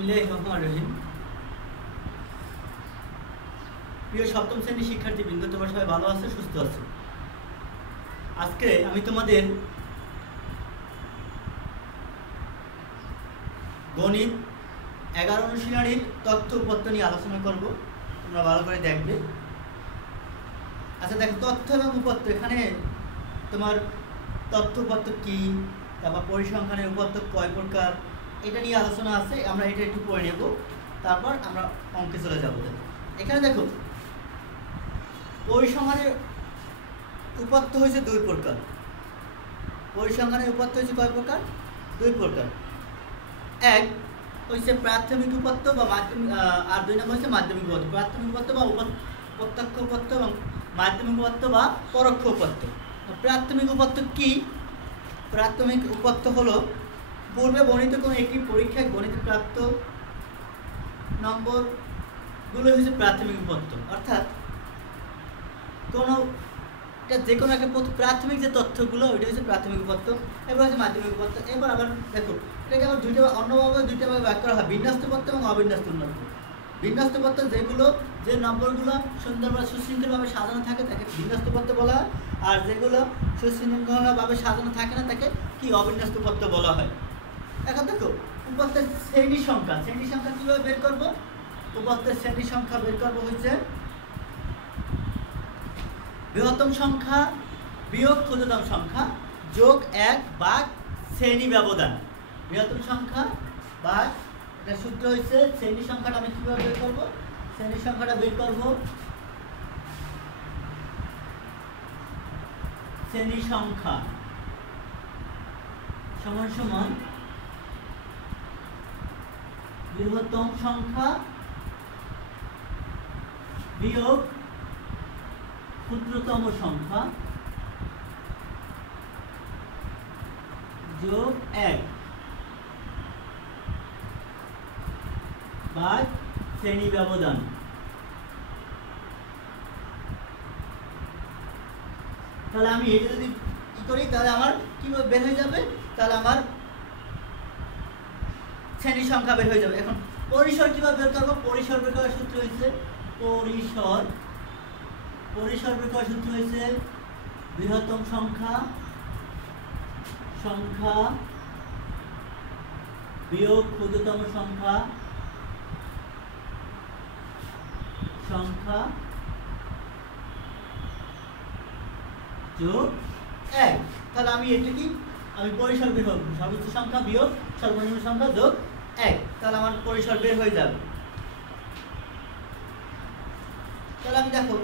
বিসমিল্লাহির রহমানির রহিম। প্রিয় সপ্তম শ্রেণীর শিক্ষার্থীবৃন্দ, তোমরা সবাই ভালো আছো, সুস্থ আছো? আজকে আমি তোমাদের গণিত 11 অনুশীলনীর তথ্য উপাত্ত নিয়ে আলোচনা করব। তোমরা ভালো করে দেখবে। আচ্ছা দেখো, তথ্য এবং উপাত্ত, এখানে তোমার তথ্য উপাত্ত কি, তারপর পরিসংখ্যানের উপাত্ত কয় প্রকার, এটা নিয়ে আলোচনা আছে। আমরা এটা একটু পড়ে নেব, তারপর আমরা অঙ্কে চলে যাব। এখানে দেখো, পরিসংখ্যানের উপাত্ত হয়েছে দুই প্রকার। পরিসংখ্যানের উপাত্ত হয়েছে কয় প্রকার? দুই প্রকার। এক হচ্ছে প্রাথমিক উপাত্ত বা মাধ্যমিক, আর দুই নম্বর হচ্ছে মাধ্যমিক উপাত্ত। প্রাথমিক উপাত্ত বা প্রত্যক্ষ উপাত্ত এবং মাধ্যমিক উপাত্ত বা পরোক্ষ উপাত্ত। প্রাথমিক উপাত্ত কি? প্রাথমিক উপাত্ত হলো পূর্বে বর্ণিত কোনো একটি পরীক্ষায় গণিতে প্রাপ্ত নম্বরগুলো হচ্ছে প্রাথমিক উপাত্ত। অর্থাৎ যে কোনো একটা প্রাথমিক যে তথ্যগুলো, ওইটা হচ্ছে প্রাথমিক উপাত্ত। এবার হচ্ছে মাধ্যমিক উপাত্ত। এবার আবার দেখো, এটাকে আবার অন্যভাবে দুইটা ভাগে ভাগ করা হয়, বিন্যস্ত উপাত্ত এবং অবিন্যস্ত উপাত্ত। বিন্যস্ত উপাত্ত যেগুলো, যে নম্বরগুলো সুন্দরভাবে সুশৃঙ্খলভাবে সাজানো থাকে তাকে বিন্যস্ত উপাত্ত বলা হয়, আর যেগুলো সুশৃঙ্খলভাবে সাজানো থাকে না তাকে কি অবিন্যস্ত উপাত্ত বলা হয়। এখন দেখো, উপাত্তের শ্রেণী সংখ্যা কিভাবে বের করব? উপাত্তের শ্রেণী সংখ্যা বের করব হচ্ছে বৃহত্তম সংখ্যা বিয়োগ ক্ষুদ্রতম সংখ্যা যোগ 1 ভাগ শ্রেণী ব্যবধান। বৃহত্তম সংখ্যা ভাগ, এটা সূত্র হচ্ছে শ্রেণী সংখ্যাটা আমি কিভাবে বের করব? শ্রেণী সংখ্যাটা বের করব শ্রেণী সংখ্যা সমান সমান বৃহত্তম সংখ্যা বিয়োগ ক্ষুদ্রতম সংখ্যা যোগ 1 ভাগ শ্রেণী ব্যবধান। তাহলে আমি এটা যদি করি তাহলে আমার কি বের হয়ে যাবে? তাহলে আমার শ্রেণী সংখ্যা বের হয়ে যাবে। এখন পরিসর কিভাবে বের করবো? পরিসর বের করার সূত্র হচ্ছে পরিসর বের করার সূত্র হচ্ছে বৃহত্তম সংখ্যা বিয়োগ ক্ষুদ্রতম সংখ্যা যোগ 1। তাহলে আমি এটা কি, আমি পরিসর বের করব সর্বোচ্চ সংখ্যা বিয়োগ সর্বনিম্ন সংখ্যা যোগ 1। তাহলে আমার পরিসর বের হয়ে যাবে। তাহলে আমি দেখো,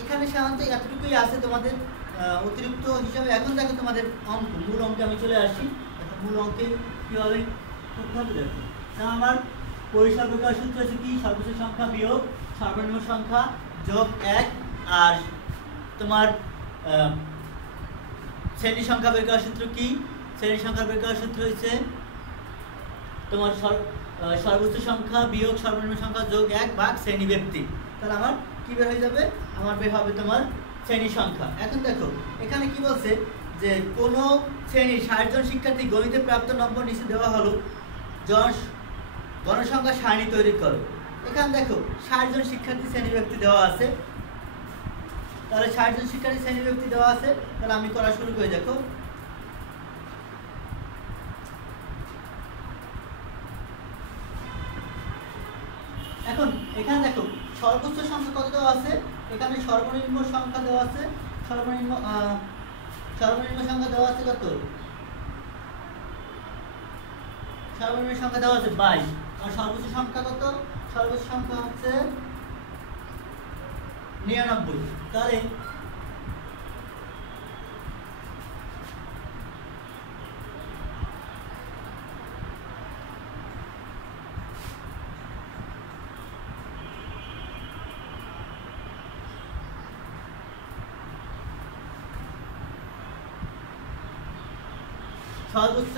এখানে সাধারণত এতটুকুই আছে তোমাদের অতিরিক্ত হিসাবে। এখন দেখো তোমাদের অঙ্ক, মূল অঙ্কে আমি চলে আসি। মূল অঙ্কে কীভাবে করতে হবে দেখো। আমার পরিসর বের করার সূত্র হচ্ছে কি? সর্বোচ্চ সংখ্যা বিয়োগ সর্বনিম্ন সংখ্যা যোগ 1। আর তোমার শ্রেণী সংখ্যা বের করার সূত্র কি? শ্রেণী সংখ্যা বের করার সূত্র হচ্ছে তোমার সর্বোচ্চ সংখ্যা বিয়োগ সর্বনিম্ন সংখ্যা যোগ 1 ভাগ শ্রেণী ব্যক্তি। তাহলে আমার কি বের হয়ে যাবে? আমার বের হবে তোমার শ্রেণী সংখ্যা। এখন দেখো, এখানে কি বলছে যে কোনো শ্রেণীর 60 জন শিক্ষার্থী গণিতে প্রাপ্ত নম্বর নিচে দেওয়া হলো, গণসংখ্যা সারণী তৈরি করো। এখানে দেখো 60 জন শিক্ষার্থী শ্রেণী ব্যক্তি দেওয়া আছে। তাহলে 60 জন শিক্ষার্থী শ্রেণী ব্যক্তি দেওয়া আছে। তাহলে আমি করা শুরু করে দেখো। এখন এখানে দেখো সর্বোচ্চ সংখ্যা কত দেওয়া আছে? এখানে সর্বনিম্ন সংখ্যা দেওয়া আছে। সর্বনিম্ন সংখ্যা দেওয়া আছে কত? সর্বনিম্ন সংখ্যা দেওয়া আছে 22। আর সর্বোচ্চ সংখ্যা কত? সর্বোচ্চ সংখ্যা হচ্ছে 99। তাহলে সর্বোচ্চ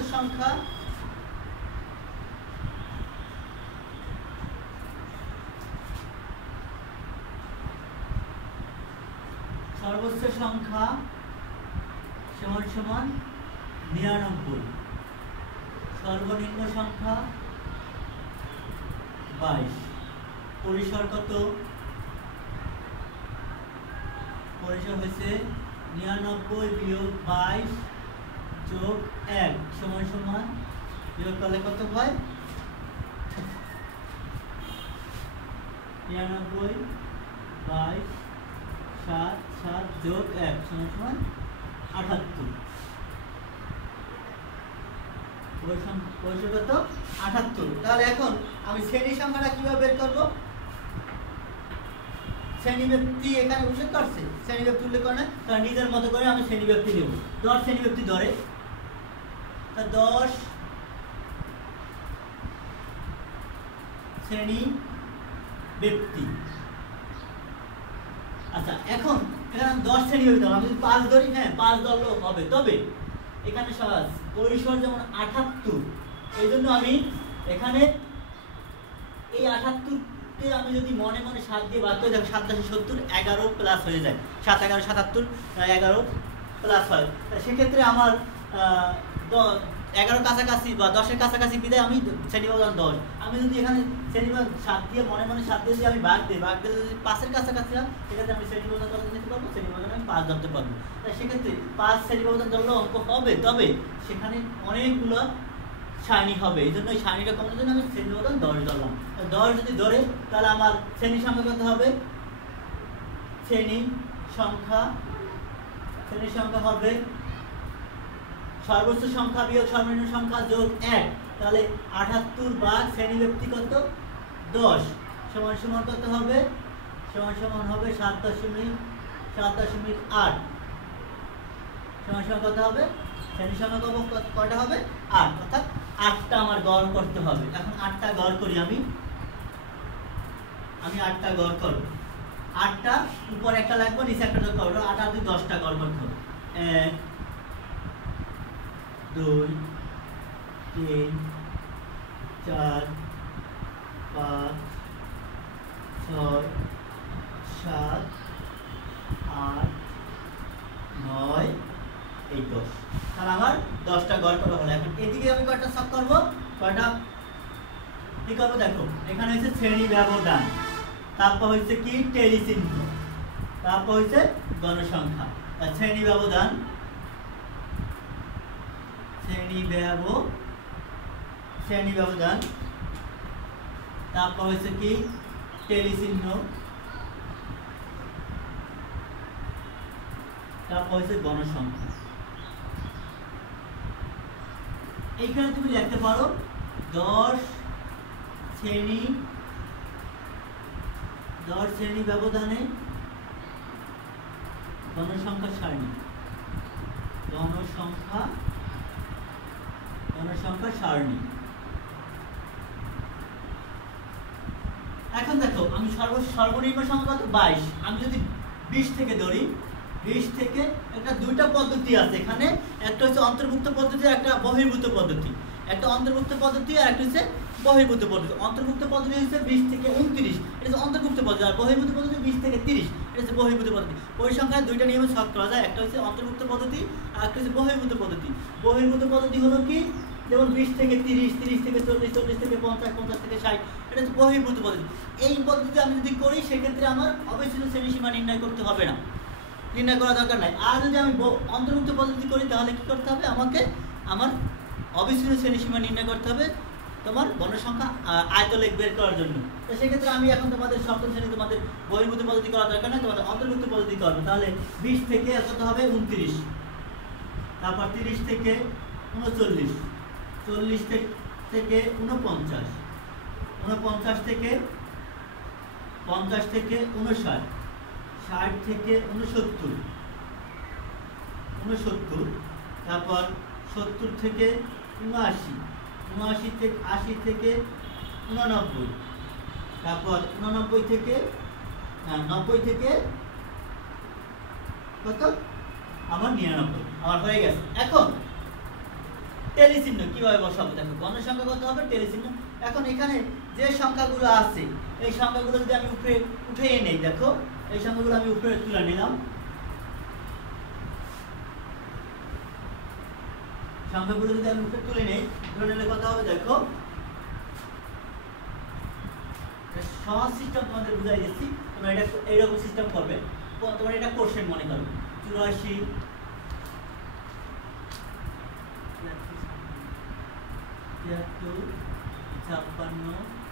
সংখ্যা সমান সমান 99। সর্বনিম্ন সংখ্যা 22, পরিসর কত? পরিসর হয়েছে 99 বিয়োগ 22 যোগ 1 সমান সমান বিয়োগ করলে কত হয়? 99 22 7 7 যোগ 1 সমান সমান 78। পরিসর কত? 78। তাহলে এখন আমি শ্রেণী সংখ্যাটা কিভাবে বের করব? শ্রেণী ব্যক্তি এখানে উল্লেখ করছে, শ্রেণী ব্যক্তি উল্লেখ করে না, তার নিজের মতো করে আমি শ্রেণী ব্যক্তি নেব। 10 শ্রেণী ব্যক্তি ধরে, তা 10 শ্রেণী ব্যক্তি। আচ্ছা, এখন এখানে আমি 10 শ্রেণী ব্যক্তি ধরলাম, আমি যদি 5 ধরি, হ্যাঁ 5 ধরলেও হবে। তবে এখানে সহজ, পরিসর যেমন 78, এই জন্য আমি এখানে এই 78 কে আমি যদি মনে মনে 7 দিয়ে ভাগ করি, দেখো 7 10 70, 11 প্লাস হয়ে যায়, 7 11 77, 11 প্লাস হয়। সেক্ষেত্রে আমার 11 কাছাকাছি বা 10-এর কাছাকাছি বিদায় আমি শ্রেণী ব্যবধান 10। আমি যদি এখানে শ্রেণী 7 দিয়ে মনে মনে 7 দিয়ে যদি আমি ভাগ দিই যদি 5-এর কাছাকাছি হয়, সেক্ষেত্রে আমি শ্রেণী ব্যবধান কত নিতে পারবো? শ্রেণী ব্যবধান আমি 5 ধরতে পারবো। তাই সেক্ষেত্রে 5 শ্রেণী ব্যবধান ধরলেও অঙ্ক হবে, তবে সেখানে অনেকগুলো সারণী হবে। এই জন্য ওই সারণীটা কমানোর জন্য আমি শ্রেণী ব্যবধান 10 ধরলাম। 10 যদি ধরে, তাহলে আমার শ্রেণী সংখ্যা কত হবে? শ্রেণী সংখ্যা হবে সর্বোচ্চ সংখ্যা বিয়োগ সর্বনিম্ন সংখ্যা যোগ 1। তাহলে 78 ভাগ শ্রেণী ব্যক্তি কত? 10 সমান সমান কত হবে? সমান সমান হবে 7.8। সমান সমান কত হবে? শ্রেণী সংখ্যা কয়টা হবে? 8, অর্থাৎ 8টা আমার গড় করতে হবে। এখন 8টা গড় করি, আমি 8টা গড় করব। 8টা উপর একটা লাগবে, নিচে একটা যোগ করব। 8 আর 2 10টা গড় করতে হবে। 1 2 3 4 5 6 7 8 9 এই 10। তাহলে আমার 10টা গড় করা হলো। এখন এদিকে আমি কয়টা ছক করব? কয়টা কি করব? দেখো, এখানে হচ্ছে শ্রেণী ব্যবধান, তারপর হচ্ছে কি? টেলি চিহ্ন, তারপর হচ্ছে গণসংখ্যা। শ্রেণী ব্যবধান, তারপর হচ্ছে কি? টেলি চিহ্ন, তারপর হচ্ছে গণসংখ্যা। এইখানে তুমি লিখতে পারো 10 শ্রেণী ব্যবধানে গণসংখ্যা সারণী, গণসংখ্যা সারণী। এখন দেখো, আমি সর্বনিম্ন সংখ্যা কত? 22। আমি যদি 20 থেকে ধরি, 20 থেকে একটা দুইটা পদ্ধতি আছে এখানে, একটা হচ্ছে অন্তর্ভুক্ত পদ্ধতি আর একটা বহির্ভূত পদ্ধতি। একটা অন্তর্ভুক্ত পদ্ধতি আর একটা হচ্ছে বহির্ভূত পদ্ধতি। অন্তর্ভুক্ত পদ্ধতি হচ্ছে 20 থেকে 29, এটা হচ্ছে অন্তর্ভুক্ত পদ্ধতি। আর বহির্ভূত পদ্ধতি 20 থেকে 30, এটা হচ্ছে বহির্ভূত পদ্ধতি। পরিসংখ্যায় দুইটা নিয়মে ছক করা যায়, একটা হচ্ছে অন্তর্ভুক্ত পদ্ধতি আর একটা হচ্ছে বহির্ভূত পদ্ধতি। বহির্ভূত পদ্ধতি হলো কি? যেমন 20 থেকে 30, 30 থেকে 40, 40 থেকে 50, 50 থেকে 60, এটা হচ্ছে বহির্ভূত পদ্ধতি। এই পদ্ধতি আমি যদি করি, সেক্ষেত্রে আমার অবিচ্ছিন্ন শ্রেণীসীমা নির্ণয় করতে হবে না, নির্ণয় করা দরকার নাই। আর যদি আমি অন্তর্ভুক্ত পদ্ধতি করি, তাহলে কি করতে হবে? আমাকে আমার অবিচ্ছিন্ন শ্রেণীসীমা নির্ণয় করতে হবে তোমার গণসংখ্যা আয়তলেখ বের করার জন্য। তো সেক্ষেত্রে আমি এখন তোমাদের সপ্তম শ্রেণী, তোমাদের বহির্ভূত পদ্ধতি করা দরকার নাই, তোমাদের অন্তর্ভুক্ত পদ্ধতি করবে। তাহলে 20 থেকে কত হবে? 29, তারপর 30 থেকে 39, 40 থেকে 49, 49 থেকে 50 থেকে 59, 60 থেকে 69, 69, তারপর 70 থেকে 79, 79 থেকে 80 থেকে 89, তারপর 89 থেকে 90 থেকে কত? আমার 99, আমার হয়ে গেছে। এখন টেলি চিহ্ন কিভাবে বসাবো? দেখো, গণসংখ্যা কত হবে? টেলি চিহ্ন। এখন এখানে যে সংখ্যাগুলো আছে, এই সংখ্যাগুলো যদি আমি উপরে উঠে নেই, দেখো এই সংখ্যাগুলো আমি উপরে তুলে নিলাম, সংখ্যাগুলো যদি আমি উপরে তুলে নেই, ধরে নিলে কত হবে দেখো, সহজ সিস্টেম তোমাদের বুঝাই দিচ্ছি, তোমরা এটা এইরকম সিস্টেম করবে। তোমার এটা কোশ্চেন মনে করো 84 56 56 97 90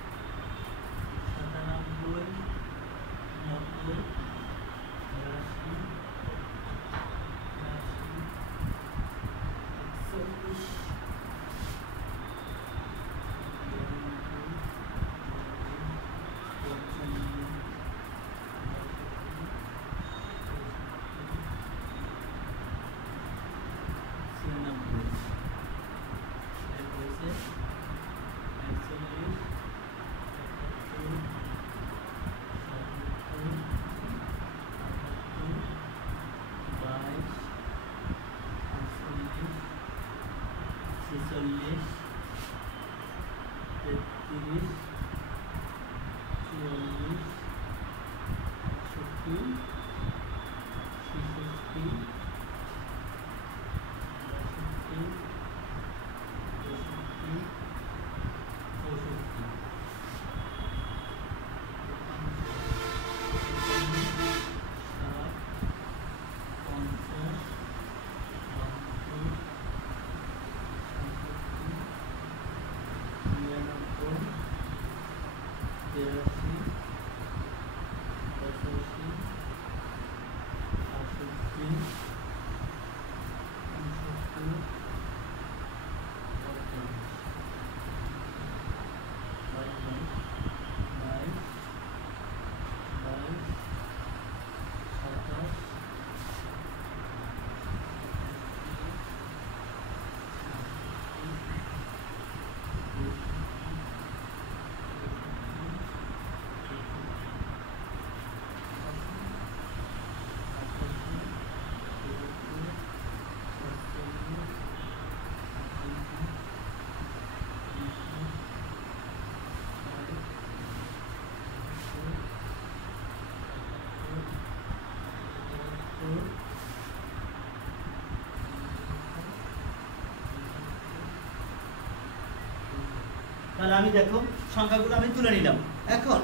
তাহলে আমি দেখো সংখ্যাগুলো আমি তুলে নিলাম। এখন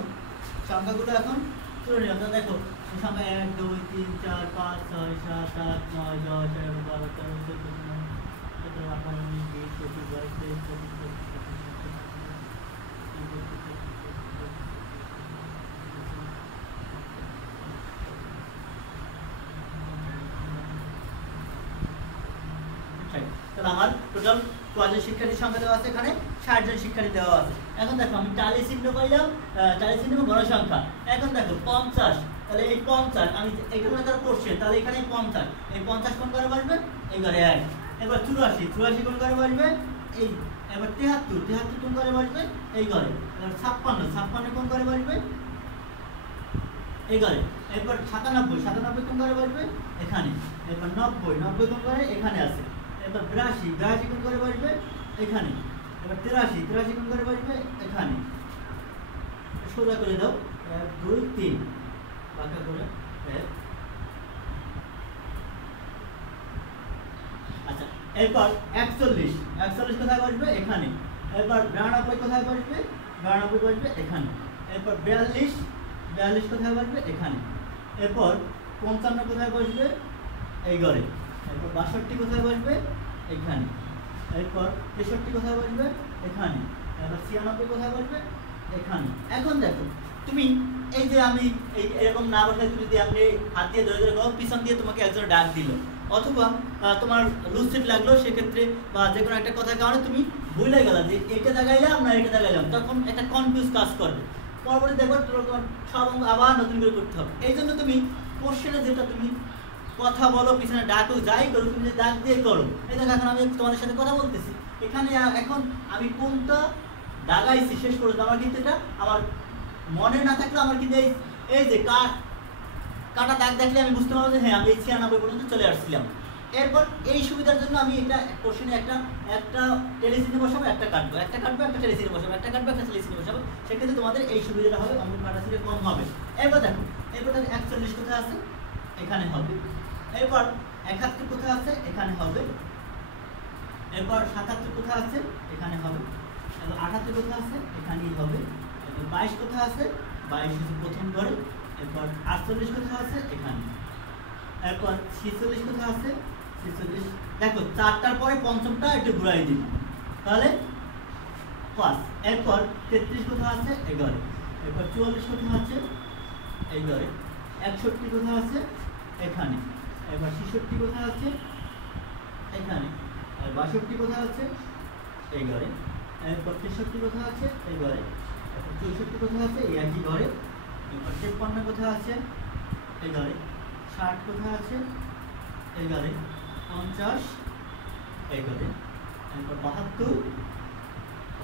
সংখ্যাগুলো এখন তুলে নিলাম। তো দেখো সংখ্যা 1 2 3 4 5 6 7 8 9 10 11 12 13 14 15 18 19 20 21 22 23 তাহলে আমার টোটাল কয়জন শিক্ষার্থীর সংখ্যা দেওয়া আছে, এখানে 60 জন শিক্ষার্থী দেওয়া আছে। এখন দেখো আমি টালি চিহ্ন পাইলাম, টালি চিহ্ন গণসংখ্যা। এখন দেখো 50, তাহলে এই 50 আমি এটা মনে করো কোশ্চেন, তাহলে এখানে 50, এই 50 কোন করে বসবে এই ঘরে 1। এবার 84 কোন করে বসবে এই, এবার 73 কোন করে বসবে এই ঘরে। এবার 56 কোন করে বসবে এই ঘরে। এরপর 97 কোন করে বসবে এখানে। এরপর 90 কোন করে এখানে আছে। এবার 82 কোন করে বসবে এখানে। এবার 83 কোন করে বসবে এখানে। সোজা করে দাও 1 2 3 বাঁকা করে 1। আচ্ছা এরপর 41 কোথায় বসবে এখানে। এরপর 92 কোথায় বসবে 92 বসবে এখানে। এরপর 42 কোথায় বসবে এখানে। এরপর 55 কোথায় বসবে এই ঘরে। এরপর 62 কোথায় বসবে এখানে। এরপর 63 কোথায় বসবে এখানে। এরপর 96 কোথায় বসবে এখানে। এখন দেখো তুমি এই যে আমি এই এরকম না বসাই, তুমি যদি আপনি হাত দিয়ে ধরে ধরে পিছন দিয়ে তোমাকে একজন ডাক দিল, অথবা তোমার লুসিড লাগলো, সেক্ষেত্রে বা যে কোনো একটা কথার কারণে তুমি ভুলে গেলা যে এটা দাগাইলাম না এটা দাগাইলাম, তখন একটা কনফিউজ কাজ করবে। পরবর্তী দেখো তোমার সব অঙ্ক আবার নতুন করে করতে হবে। এই জন্য তুমি কোশ্চেনে যেটা তুমি কথা বলো, পিছনে ডাকো, যাই করো তুমি ডাক দিয়ে করো। এই দেখো এখন আমি তোমাদের সাথে কথা বলতেছি, এখানে এখন আমি কোনটা দাগাইছি শেষ করে আমার কিন্তু এটা আমার মনে না থাকলে আমার কিন্তু এই যে কাটা দাগ দেখলে আমি বুঝতে পারবো যে হ্যাঁ আমি এই 96 পর্যন্ত চলে আসছিলাম। এরপর এই সুবিধার জন্য আমি এটা কোশ্চেনে একটা টেলিসিনে বসাবো, একটা কাটবো, একটা টেলিসিনে বসাবো, একটা টেলিসিনে বসাবো। সেক্ষেত্রে তোমাদের এই সুবিধাটা হবে, অঙ্ক কাটা ছিল কম হবে। এরপর দেখো 41 কোথায় আছে এখানে হবে। এরপর 71 কোথায় আছে এখানে হবে। এরপর 77 কোথায় আছে, এখানে হবে। এরপর 78 কোথায় আছে, এখানেই হবে। এরপর 22 কোথায় আছে, 22 হচ্ছে প্রথম ঘরে। এরপর 48 কোথায় আছে, এখানে। এরপর 46 কোথায় আছে, 46 দেখো 4টার পরে পঞ্চমটা একটু ঘুরাই দিই, তাহলে 5। এরপর 33 কোথায় আছে, এই ঘরে। এরপর 44 কোথায় আছে, এই ঘরে। 61 কোথায় আছে, এখানে। এবার 66 কোথায় আছে, এখানে। আর 62 কোথায় আছে, এই ঘরে। এরপর 63 কোথায় আছে, এই ঘরে। এরপর 64 কোথায় আছে, এই একই ঘরে। এরপর 53 কোথায় আছে, এই ঘরে। 60 কোথায় আছে, এই ঘরে। 50 এই ঘরে। এরপর 72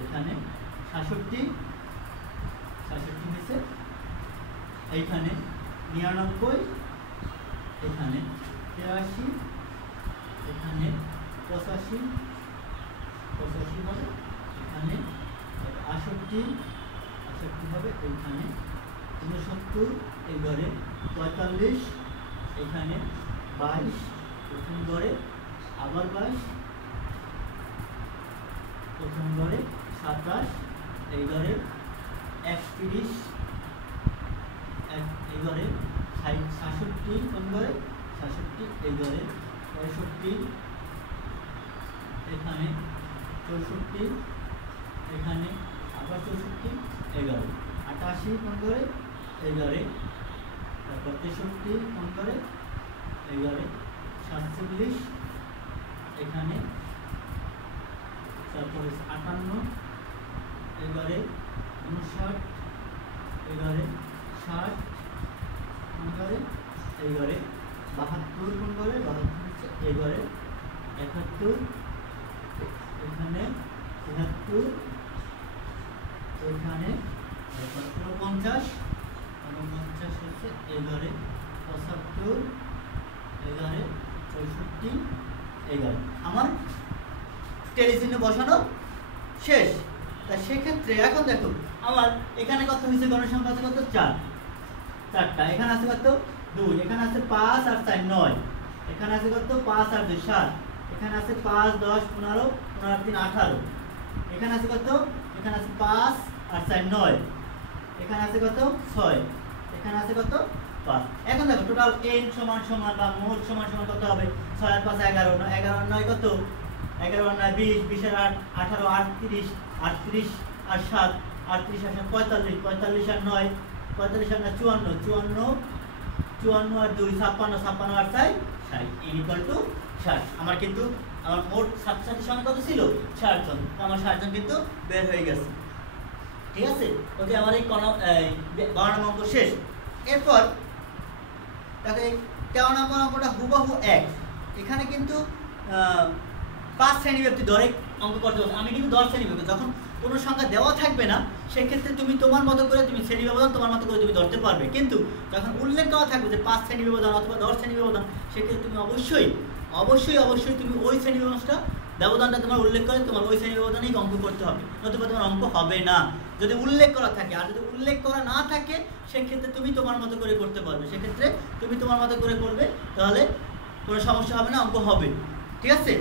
এখানে। 67 নিচে এইখানে। 99 এখানে। 83 এখানে। 85 হবে এখানে। 68 হবে এইখানে। 69 এই ঘরে। 45 এখানে। 22 প্রথম ঘরে, আবার 22 প্রথম ঘরে। 27 এই ঘরে। 31 এই ঘরে। 67 কোন ঘরে, 67 এই ঘরে। 65 এখানে। 64 এখানে। আবার 64 এই ঘরে। 88 কোন ঘরে, এই ঘরে। তারপর 63 কোন ঘরে, এই ঘরে। 47 এখানে। তারপরে 58 এই ঘরে। 59 এই ঘরে। 60 কোন ঘরে, এই ঘরে। 72 কোন ঘরে, 72 হচ্ছে এই ঘরে। 71 এখানে। 73 এখানে। 49 হচ্ছে এই ঘরে। 75 এই ঘরে। 64 এই ঘরে। আমার টেলিচিহ্ন বসানো শেষ। তা সেক্ষেত্রে এখন দেখো আমার এখানে কত হয়েছে, গণসংখ্যা আছে কত, 4টা। এখানে আছে কত, 2। এখানে আছে 5 আর 4 9। এখানে আছে কত, 5 আর 2 7। এখানে আছে 5 10 15 15 3 18। এখানে আছে কত, এখানে আছে 5 আর 4 9। এখানে আছে কত, 6। এখানে আছে কত, 5। এখন দেখো টোটাল n সমান সমান বা মোট সমান সমান কত হবে, 6 আর 5 11 11 আর 9 কত, 11 আর 9 20 20 আর 8 18 38 38 আর 7 38 আর 7 45 45 আর 9 45 আর 9 54 54 আর 2 56 56 আর 4 60 n = 60। আমার কিন্তু আমার মোট ছাত্রছাত্রীর সংখ্যা কত ছিল, 60 জন। আমার 60 জন কিন্তু বের হয়ে গেছে। ঠিক আছে, ওকে, আমার এই 12 নম্বর অঙ্ক শেষ। এরপর দেখো এই 13 নম্বর অঙ্কটা হুবহু এক। এখানে কিন্তু 5 শ্রেণীব্যাপ্তি ধরে অঙ্ক করতে হবে। আমি কিন্তু 10 শ্রেণীব্যাপ্তি, যখন কোনো সংখ্যা দেওয়া থাকবে না সেক্ষেত্রে তুমি তোমার মতো করে তুমি শ্রেণী ব্যবধান তোমার মতো করে তুমি ধরতে পারবে। কিন্তু যখন উল্লেখ করা থাকবে যে 5 শ্রেণী ব্যবধান অথবা 10 শ্রেণী ব্যবধান, সেক্ষেত্রে তুমি অবশ্যই তুমি ওই শ্রেণী ব্যবধানটা তোমার উল্লেখ করে তোমার ওই শ্রেণী ব্যবধানেই অঙ্ক করতে হবে, নতুবা তোমার অঙ্ক হবে না যদি উল্লেখ করা থাকে। আর যদি উল্লেখ করা না থাকে সেক্ষেত্রে তুমি তোমার মতো করে করতে পারবে। সেক্ষেত্রে তুমি তোমার মতো করে করবে, তাহলে কোনো সমস্যা হবে না, অঙ্ক হবে। ঠিক আছে,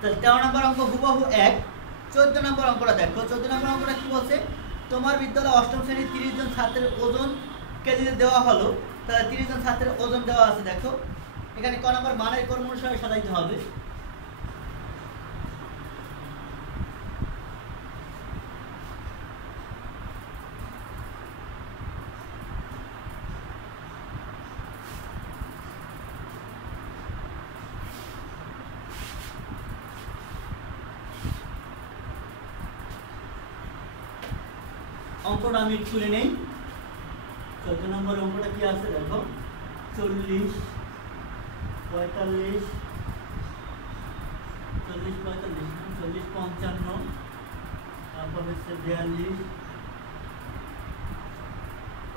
তাহলে 13 নম্বর অঙ্ক হুবহু এক। 14 নম্বর অঙ্কটা দেখো। 14 নম্বর অঙ্কটা কি বলছে, তোমার বিদ্যালয়ে 8ম শ্রেণীর 30 জন ছাত্রের ওজন কেজিতে দেওয়া হলো। তাহলে 30 জন ছাত্রের ওজন দেওয়া আছে। দেখো এখানে ক নম্বর মানের কর্ম অনুসারে সাজাইতে হবে। অঙ্কটা আমি তুলে নেই। 14 নম্বর অঙ্কটা কি আছে দেখো, 40 45 40 45 40 55, তারপর হচ্ছে 42,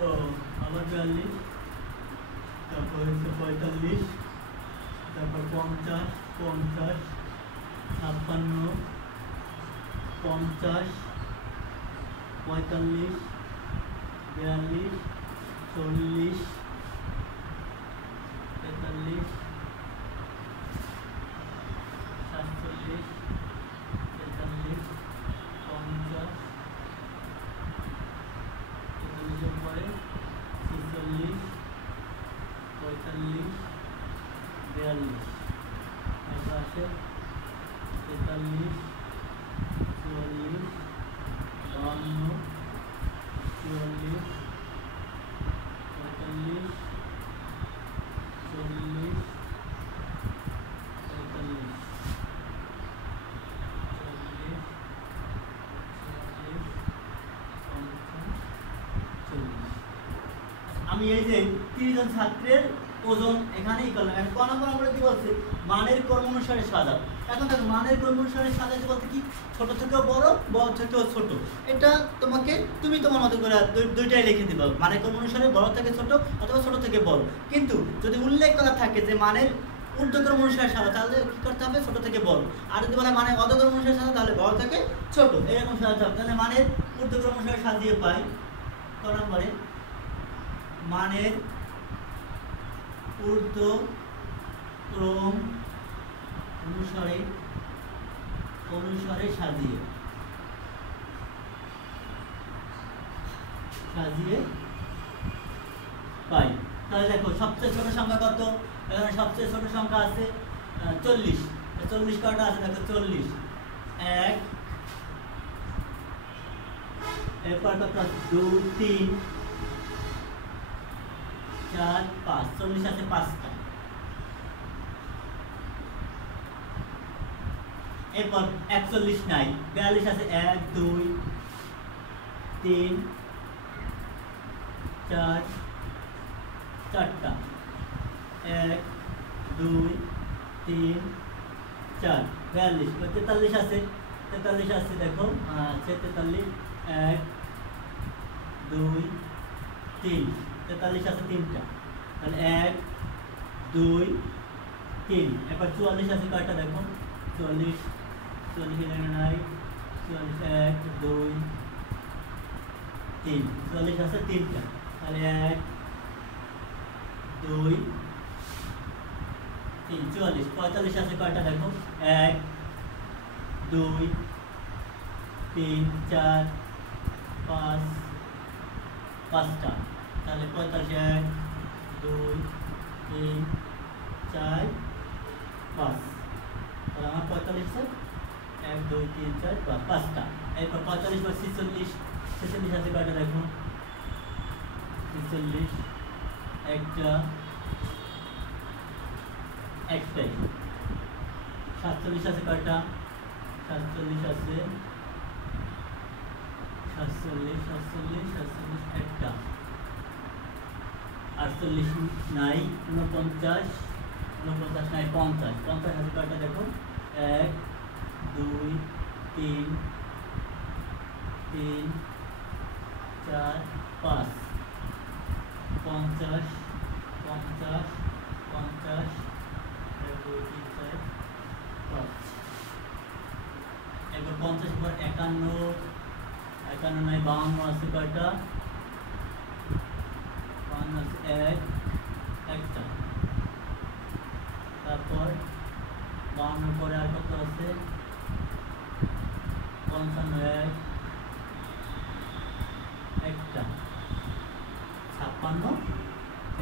ও আবার 42, তারপর হচ্ছে 45, তারপর 50 50 56 50 45 42 40 45 47 হচ্ছে 43, 44, 52, 44, 45, 40, 45, 40, আমি এই যে 30 জন ছাত্রের ওজন এখানেই করলাম। এখন ক নম্বর আমরা কি বলছি, মানের ক্রম অনুসারে সাজাও। এখন দেখো মানের ক্রম অনুসারে সাজাতে বলতে কি, ছোট থেকেও বড়, বড় থেকেও ছোট। এটা তোমাকে তুমি তোমার মতো করে দুইটাই লিখে দিবা, মানের ক্রম অনুসারে বড় থেকে ছোট অথবা ছোট থেকে বড়। কিন্তু যদি উল্লেখ করা থাকে যে মানের ঊর্ধ্বক্রম অনুসারে সাজা, তাহলে কি করতে হবে, ছোট থেকে বড়। আর যদি বলে মানে অধক্রম অনুসারে সাজা, তাহলে বড় থেকে ছোট, এরকম সাজাতে হবে। তাহলে মানের ঊর্ধ্বক্রম অনুসারে সাজিয়ে পাই ক নম্বরে, মানের ঊর্ধ্বক্রম অনুসারে সাজিয়ে পাই। তাহলে দেখো সবচেয়ে ছোট সংখ্যা কত, এখানে সবচেয়ে ছোট সংখ্যা আছে 40। 40 কটা আছে দেখো, 40, 1, এরপর কত, 2, 3, 4, 5, 40 আছে 5টা। এরপর 41 নাই, 42 আছে 1, 2, 3, 4, 4টা, 1, 2, 3, 4, 42। 43 আছে, 43 আছে দেখো, আছে 43, 1, 2, 3, 43 আছে 3টা, তাহলে 1, 2, 3। এরপর 44 আছে কয়টা দেখো, 44, 44 এখানে নাই, 44, 1, 2, 3, 44 আছে 3টা, তাহলে 1, 2, 3, 44। 45 আছে কয়টা দেখো, 1, 2, 3, 4, 5, 5টা, তাহলে 45, 1, 2, 3, 4, 5। তাহলে আমার 45 আছে 1, 2, 3, 4, 5, 5টা। এরপর 45 বা 46, 46 আছে কয়টা দেখো, 46, একটা, একটাই। 47 আছে কয়টা, 47 আছে, 47, 47, 47 একটা। 48 নাই, 49, 49 নাই, 50, 50 আছে কয়টা দেখো, 1, 2, 3, 3, 4, 5, 50, 50, 50, 1, 2, 3, 4, 5। এরপর 50 পর 51, 51 নাই, 52 আছে কয়টা, 52 আছে 1, একটা। তারপর 52 পরে আর কত আছে, 55, 1, একটা, 56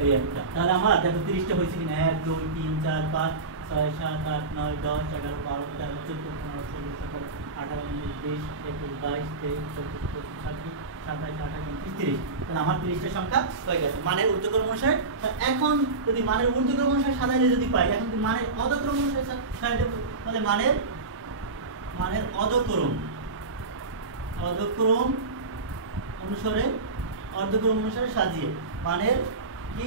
এই একটা। তাহলে আমার দেখো 30টা হয়েছে কিনা, 1, 2, 3, 4, 5, 6, 7, 8, 9, 10, 11, 12, 13, 14, 15, 16, 17, 18, 19, 20, 21, 22, 23, 24, 25, 26, 27, 28, 29, 30। তাহলে আমার 30টা সংখ্যা হয়ে গেছে মানের ঊর্ধ্বক্রম অনুসারে। এখন যদি মানের ঊর্ধ্বক্রম অনুসারে সাজাইলে যদি পাই, এখন যদি মানের অধক্রম অনুসারে সাজাইতে, তাহলে মানের অধক্রম অনুসারে সাজিয়ে মানের কি,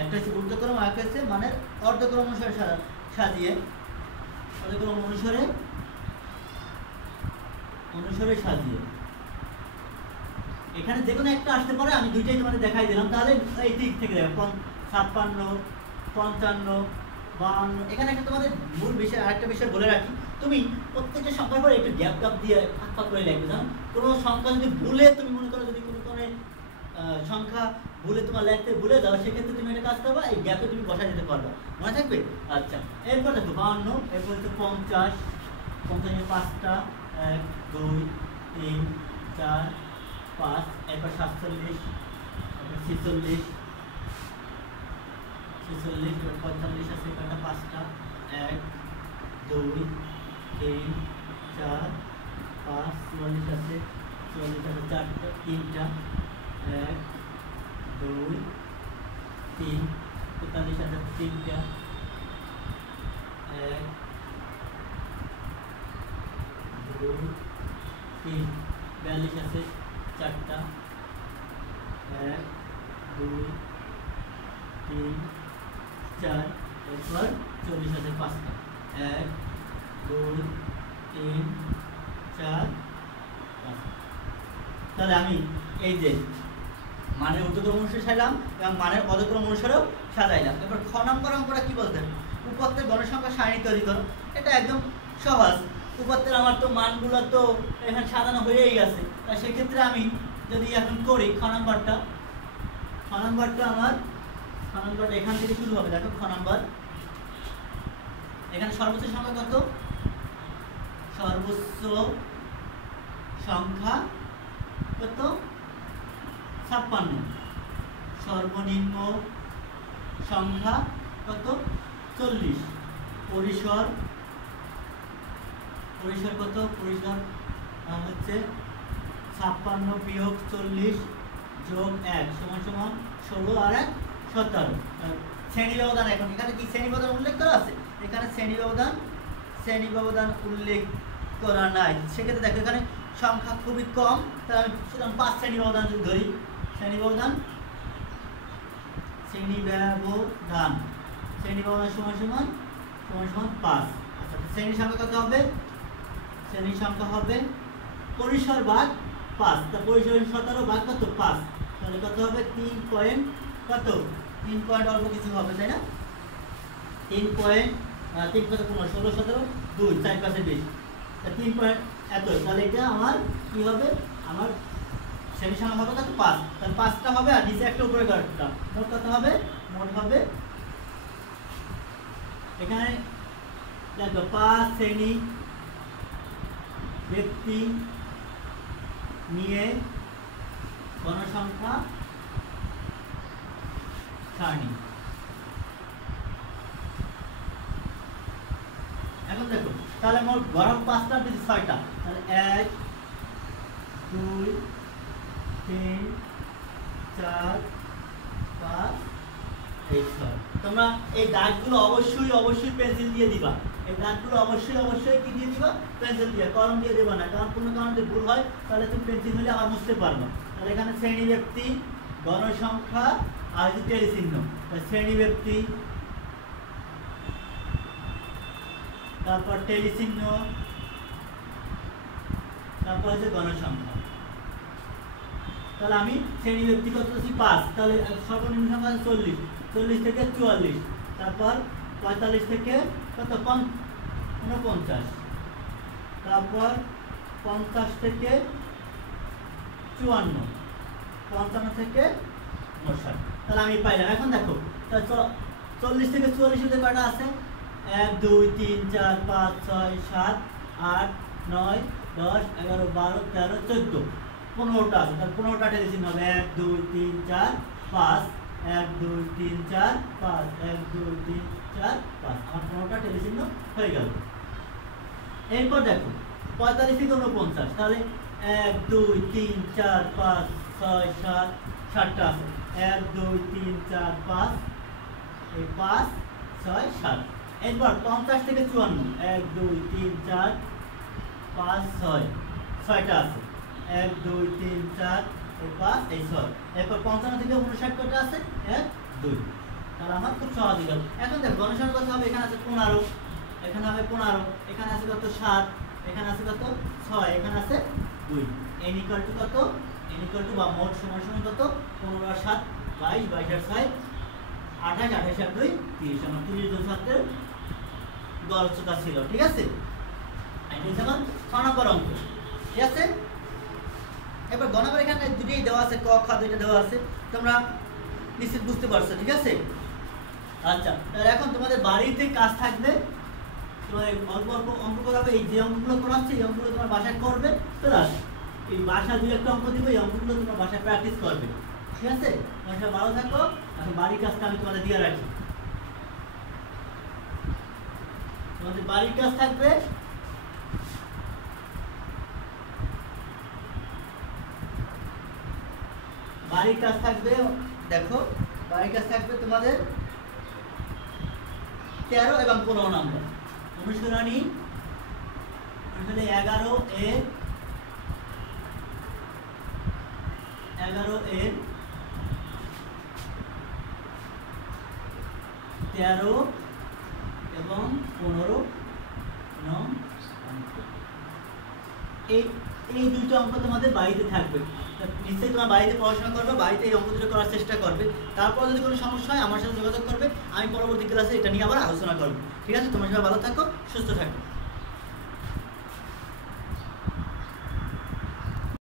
একটা হচ্ছে ঊর্ধ্বক্রম আর একটা হচ্ছে মানের অর্ধক্রম অনুসারে সাজিয়ে, অর্ধক্রম অনুসারে সাজিয়ে। এখানে যে কোনো একটা আসতে পারে, আমি দুইটাই তোমাদের দেখাই দিলাম। তাহলে এই দিক থেকে দেখো 56, 55, 52। এখানে একটা তোমাদের মূল বিষয়, আরেকটা বিষয় বলে রাখি, তুমি প্রত্যেকটা সংখ্যার পরে একটু গ্যাপ দিয়ে ফাঁক করে লিখবে। জানো, কোনো সংখ্যা যদি ভুলে তুমি মনে করো, যদি কোনো সংখ্যা ভুলে তোমার লিখতে ভুলে যাও, সেক্ষেত্রে তুমি একটা কাজ করবা, এই গ্যাপে তুমি বসাই দিতে পারবা, মনে থাকবে। আচ্ছা, এরপর দেখো 52, এরপর হচ্ছে 50, 50 5টা, 1, 2, 3, 4, 5। এরপর 47, এরপর 46, 46, এরপর 45 আছে কয়টা, 5টা, 1, তিনটা, 1 2 3, 43 আছে তিনটা, 1 2 3, 42 আছে চারটা, 1 2 3 4, এরপর 40 আছে পাঁচটা, 1 2 3 4 5। তাহলে আমি এই যে মানের ঊর্ধ্বক্রম অনুসারে সাজাইলাম এবং মানের অধক্রম অনুসারেও সাজাইলাম। এবার খ নম্বর অঙ্কটা কি বলতেন, উপাত্তের গণসংখ্যা সারণী তৈরি করো। এটা একদম সহজ। উপাত্তের আমার তো মানগুলো তো এখানে সাজানো হয়েই গেছে, তাই সেক্ষেত্রে আমি যদি এখন করি খ নম্বরটা এখান থেকে শুরু হবে। দেখো খ নম্বর, এখানে সর্বোচ্চ সংখ্যা কত, সর্বোচ্চ সংখ্যা কত 56, সর্বনিম্ন সংখ্যা কত 40, পরিসর কত, পরিসর হচ্ছে 56 বিয়োগ 40 যোগ 1 সমান 16 আর 1 17। শ্রেণী ব্যবধান, এখন এখানে কি শ্রেণী ব্যবধান উল্লেখ করা আছে? এখানে শ্রেণী ব্যবধান উল্লেখ করা নাই। সেক্ষেত্রে দেখো এখানে সংখ্যা খুবই কম, তাহলে আমি সুতরাং 5 শ্রেণী ব্যবধান যদি ধরি, শ্রেণী ব্যবধান সমান 5। আচ্ছা, শ্রেণী সংখ্যা কত হবে? শ্রেণী সংখ্যা হবে পরিসর ভাগ 5, তা পরিসর 17 ভাগ কত 5, তাহলে কত হবে 3 পয়েন্ট কত, 3 পয়েন্ট অল্প কিছু হবে, তাই না? 3 পয়েন্ট 3 কত 15 16 17 2 4 5 20, তা 3 পয়েন্ট এত। তাহলে এটা আমার কি হবে, আমার শ্রেণী সংখ্যা হবে কত 5, তাহলে 5টা হবে আর নিচে একটা উপরে একটা, মোট কত হবে, মোট হবে এখানে দেখো 5 শ্রেণী ব্যক্তি নিয়ে গণসংখ্যা সারণী। এখন দেখো তাহলে মোট গড় 5টা যদি 6টা, তাহলে 1 2 3 4 5 এই 6। তোমরা এই দাগগুলো অবশ্যই পেন্সিল দিয়ে দিবা, এই দাগগুলো অবশ্যই কি দিয়ে দিবা, পেন্সিল দিয়ে, কলম দিয়ে দেবা না, কারণ কোনো কারণে ভুল হয় তাহলে তুমি পেন্সিল হলে আবার মুছতে পারবা। তাহলে এখানে শ্রেণী ব্যক্তি, গণসংখ্যা আর টেলি চিহ্ন, শ্রেণী ব্যক্তি, তারপর টেলি চিহ্ন, তারপর হচ্ছে গণসংখ্যা। তাহলে আমি শ্রেণী ব্যক্তি কত 5, তাহলে সর্বনিম্ন সংখ্যা 40, 40 থেকে 44, তারপর 45 থেকে কত 49, তারপর 50 থেকে 54, 55 থেকে 59, তাহলে আমি পাইলাম। এখন দেখো 40 থেকে 44 মধ্যে কয়টা আছে, 1 2 3 4 5 6 7 8 9 10 11 12 13 14, 15টা আছে, তাহলে 15টা টেলি চিহ্ন হবে 1 2 3 4 5, 1 2 3 4 5, 1 2 3 4 5, আমার 15টা টেলি চিহ্ন হয়ে গেল। এরপর দেখো 45 থেকে 49, তাহলে 1 2 3 4 5 6 7 7টা আছে, 1 2 3 4 5 এই 5 6 7। এরপর 50 থেকে 54, 1 2 3 4 5 6 6টা আছে, 1 2 3 4 এই 5 এই 6। এরপর 55 থেকে 59 কয়টা আছে, 1 2, তাহলে আমার খুব সহজ হয়ে গেল। এখন দেখো গণসংখ্যা কত হবে, এখানে আছে 15, এখানে হবে 15, এখানে আছে কত 7, এখানে আছে কত 6, এখানে আছে 2, n ইকুয়াল টু কত, n ইকুয়াল টু বা মোট সমান কত 15 আর 7 22, 22 আর 6 28, 28 আর 2 30, আমার 30 জন ছাত্রের গড় উচ্চতা ছিল। ঠিক আছে, এটা হচ্ছে আমার 6 নম্বর অঙ্ক। ঠিক আছে, এবার গণনার এখানে দুটোই দেওয়া আছে, ক খ দুইটা দেওয়া আছে, তোমরা নিশ্চিত বুঝতে পারছো। ঠিক আছে, আচ্ছা তাহলে এখন তোমাদের বাড়িতে কাজ থাকবে, তোমার অল্প অঙ্ক করাবে, এই যে অঙ্কগুলো করাচ্ছে এই অঙ্কগুলো তোমার বাসায় করবে, প্লাস এই বাসায় 2-1টা অঙ্ক দিব, এই অঙ্কগুলো তোমার বাসায় প্র্যাকটিস করবে। ঠিক আছে, বাসায় ভালো থাকো। এখন বাড়ির কাজটা আমি তোমাদের দিয়ে রাখি, তোমাদের বাড়ির কাজ থাকবে বাড়ির কাজ থাকবে, দেখো বাড়ির কাজ থাকবে তোমাদের 13 এবং 15 নম্বর। অনুশীলনী 11 এর 13 এবং 15 নং এই দুটো অঙ্ক তোমাদের বাড়িতে থাকবে। নিশ্চয়ই তোমার বাড়িতে পড়াশোনা করবে, বাড়িতে এই অঙ্ক দুটো করার চেষ্টা করবে। তারপর যদি কোনো সমস্যা হয় আমার সাথে যোগাযোগ করবে, আমি পরবর্তী ক্লাসে এটা নিয়ে আবার আলোচনা করবো। ঠিক আছে, তোমরা সবাই ভালো থাকো, সুস্থ থাকো।